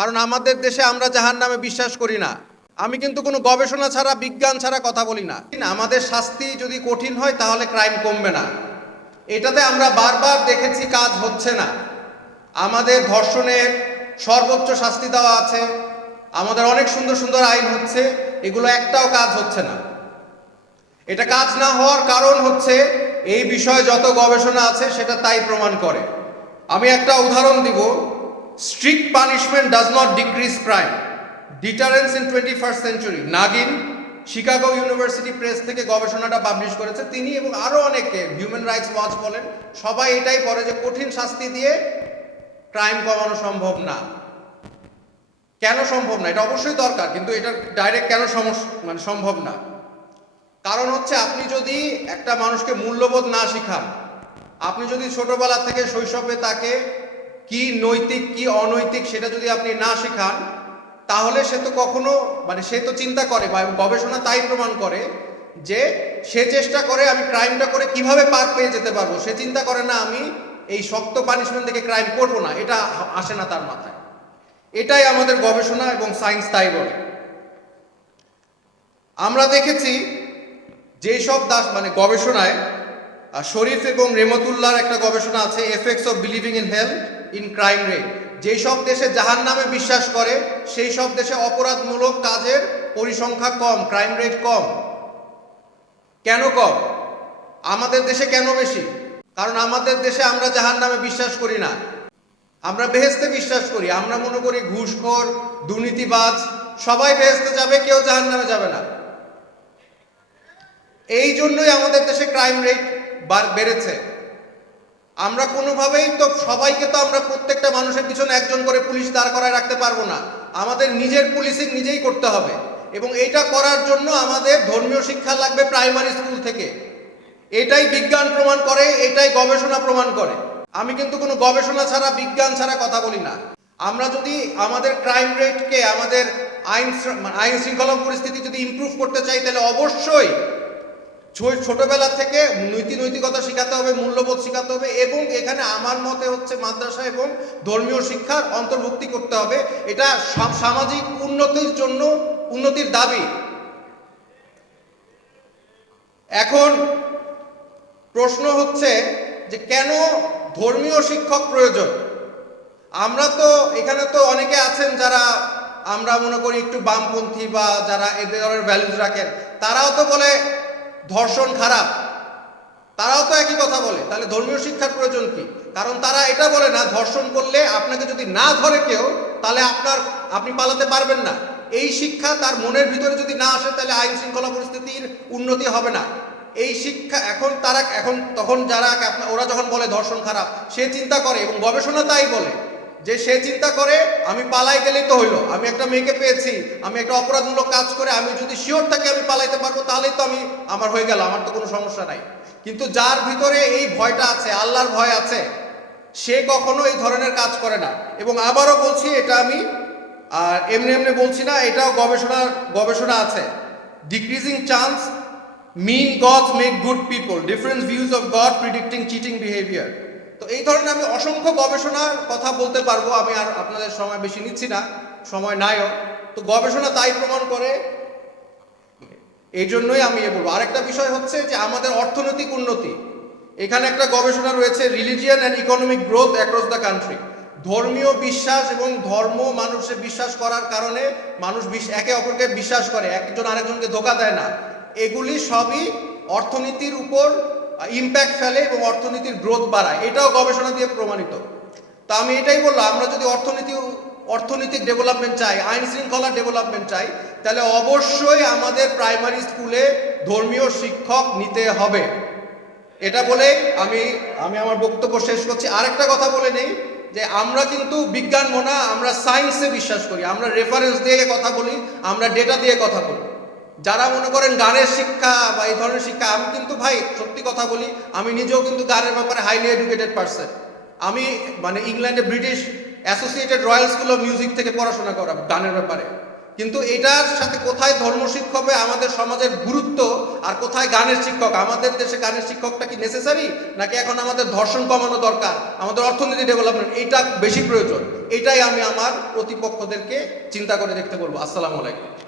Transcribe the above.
কারণ আমাদের দেশে আমরা জাহান নামে বিশ্বাস করি না। আমি কিন্তু কোনো গবেষণা ছাড়া, বিজ্ঞান ছাড়া কথা বলি না। আমাদের শাস্তি যদি কঠিন হয়, তাহলে ক্রাইম কমবে না। এটাতে আমরা বারবার দেখেছি কাজ হচ্ছে না। আমাদের ধর্ষণের সর্বোচ্চ শাস্তি দেওয়া আছে। আমাদের অনেক সুন্দর সুন্দর আইন হচ্ছে, এগুলো একটাও কাজ হচ্ছে না। এটা কাজ না হওয়ার কারণ হচ্ছে, এই বিষয়ে যত গবেষণা আছে, সেটা তাই প্রমাণ করে। আমি একটা উদাহরণ দিব। Strict punishment does not decrease crime deterrence in twenty first century Naagin Chicago university press থেকে গবেষণাটা পাবলিশ করেছে। তিনি এবং আরও অনেকে হিউম্যান রাইটস ওয়াচ বলেন, সবাই এটাই বলে যে কঠিন শাস্তি দিয়ে ক্রাইম কমানো সম্ভব না। কেন সম্ভব না? এটা অবশ্যই দরকার, কিন্তু এটা ডাইরেক্ট কেন সমস- মানে সম্ভব না? কারণ হচ্ছে আপনি যদি একটা মানুষকে মূল্যবোধ না শিখান, আপনি যদি ছোটবেলা থেকে শৈশবে তাকে কি নৈতিক, কি অনৈতিক সেটা যদি আপনি না শেখান, তাহলে সে তো কখনো মানে সে তো চিন্তা করে বা গবেষণা তাই প্রমাণ করে যে সে চেষ্টা করে আমি ক্রাইমটা করে কীভাবে পার পেয়ে যেতে পারব। সে চিন্তা করে না আমি এই শক্ত পানিশমেন্ট থেকে ক্রাইম করব না, এটা আসে না তার মাথায়। এটাই আমাদের গবেষণা এবং সায়েন্স তাই বলে। আমরা দেখেছি যেসব দাস মানে গবেষণায় শরীফ এবং রেমতুল্লাহর একটা গবেষণা আছে effects of believing in health in crime rate যেই সব দেশে জাহান নামে বিশ্বাস করে, সেই সব দেশে অপরাধমূলক কাজের পরিসংখ্যা কম ক্রাইম রেট কম। কেন কম? আমাদের দেশে কেন বেশি? কারণ আমাদের দেশে আমরা জাহান নামে বিশ্বাস করি না। আমরা বেহেস্তে বিশ্বাস করি, আমরা মনে করি ঘুষখোর, দুর্নীতিবাজ, সবাই বেহেস্তে যাবে, কেউ জাহান নামে যাবে না। এই জন্যই আমাদের দেশে ক্রাইম রেট বেড়েছে। আমরা কোনোভাবেই তো সবাইকে তো আমরা প্রত্যেকটা মানুষের পিছনে একজন করে পুলিশ দাঁড় করায় রাখতে পারব না। আমাদের নিজের পুলিশিং নিজেই করতে হবে। এবং এটা করার জন্য আমাদের ধর্মীয় শিক্ষা লাগবে প্রাইমারি স্কুল থেকে। এটাই বিজ্ঞান প্রমাণ করে, এটাই গবেষণা প্রমাণ করে। আমি কিন্তু কোনো গবেষণা ছাড়া, বিজ্ঞান ছাড়া কথা বলি না। আমরা যদি আমাদের ক্রাইম রেটকে আমাদের আইন আইন শৃঙ্খলা পরিস্থিতি যদি ইমপ্রুভ করতে চাই, তাহলে অবশ্যই ছোটবেলা থেকে নীতি নৈতিকতা শেখাতে হবে, মূল্যবোধ শেখাতে হবে এবং এখানে আমার মতে হচ্ছে মাদ্রাসা এবং ধর্মীয় শিক্ষার অন্তর্ভুক্তি করতে হবে। এটা সামাজিক উন্নতির জন্য, উন্নতির দাবি। এখন প্রশ্ন হচ্ছে যে কেন ধর্মীয় শিক্ষক প্রয়োজন? আমরা তো এখানে তো অনেকে আছেন যারা আমরা মনে করি একটু বামপন্থী বা যারা এদের ধরনের ভ্যালুজ রাখেন, তারাও তো বলে ধর্ষণ খারাপ। তারাও তো একই কথা বলে। তাহলে ধর্মীয় শিক্ষার প্রয়োজন কি? কারণ তারা এটা বলে না, ধর্ষণ করলে আপনাকে যদি না ধরে কেউ, তাহলে আপনার, আপনি পালাতে পারবেন না। এই শিক্ষা তার মনের ভিতরে যদি না আসে, তাহলে আইন শৃঙ্খলা পরিস্থিতির উন্নতি হবে না। এই শিক্ষা এখন তারা, এখন তখন যারা, ওরা যখন বলে ধর্ষণ খারাপ, সে চিন্তা করে এবং গবেষণা তাই বলে। যে সে চিন্তা করে, আমি পালাই গেলেই তো হইল। আমি একটা মেয়েকে পেয়েছি, আমি একটা অপরাধমূলক কাজ করে, আমি যদি শিওর থাকি আমি পালাইতে পারব, তাহলেই তো আমি আমার হয়ে গেল আমার তো কোনো সমস্যা নাই। কিন্তু যার ভিতরে এই ভয়টা আছে, আল্লাহর ভয় আছে, সে কখনো এই ধরনের কাজ করে না। এবং আবারও বলছি, এটা আমি, আর এমনি এমনি বলছি না, এটাও গবেষণা গবেষণা আছে। Decreasing chance mean gods make good people different views of god predicting cheating behaviour তো এই ধরনের আমি অসংখ্য গবেষণার কথা বলতে পারব, আমি আর আপনাদের সময় বেশি নিচ্ছি না, সময় নাইও তো গবেষণা তাই প্রমাণ করে, এই জন্যই আমি এ বলব। আরেকটা বিষয় হচ্ছে যে আমাদের অর্থনৈতিক উন্নতি। এখানে একটা গবেষণা রয়েছে religion and economic growth across the country ধর্মীয় বিশ্বাস এবং ধর্ম মানুষের বিশ্বাস করার কারণে মানুষ একে অপরকে বিশ্বাস করে, একজন আরেকজনকে ধোকা দেয় না। এগুলি সবই অর্থনীতির উপর ইম্প্যাক্ট ফেলে এবং অর্থনীতির গ্রোথ বাড়ায়। এটাও গবেষণা দিয়ে প্রমাণিত। তা আমি এটাই বললাম, আমরা যদি অর্থনীতি, অর্থনৈতিক ডেভেলপমেন্ট চাই, আইন শৃঙ্খলা ডেভেলপমেন্ট চাই, তাহলে অবশ্যই আমাদের প্রাইমারি স্কুলে ধর্মীয় শিক্ষক নিতে হবে। এটা বলে আমি আমি আমার বক্তব্য শেষ করছি। আরেকটা কথা বলে নেই, যে আমরা কিন্তু বিজ্ঞান মনা, আমরা সায়েন্সে বিশ্বাস করি। আমরা রেফারেন্স দিয়ে কথা বলি, আমরা ডেটা দিয়ে কথা বলি। যারা মনে করেন গানের শিক্ষা বা এই ধরনের শিক্ষা, আমি কিন্তু ভাই সত্যি কথা বলি, আমি নিজেও কিন্তু গানের ব্যাপারে হাইলি এডুকেটেড পারসন আমি মানে ইংল্যান্ডে British associated royal school of music থেকে পড়াশোনা করা গানের ব্যাপারে। কিন্তু এটার সাথে কোথায় ধর্ম শিক্ষক আমাদের সমাজের গুরুত্ব আর কোথায় গানের শিক্ষক? আমাদের দেশে গানের শিক্ষকটা কি নেসেসারি নাকি এখন আমাদের ধর্ষণ কমানো দরকার? আমাদের অর্থনীতি ডেভেলপমেন্ট এটা বেশি প্রয়োজন। এটাই আমি আমার প্রতিপক্ষদেরকে চিন্তা করে দেখতে বলব। আসসালামু আলাইকুম।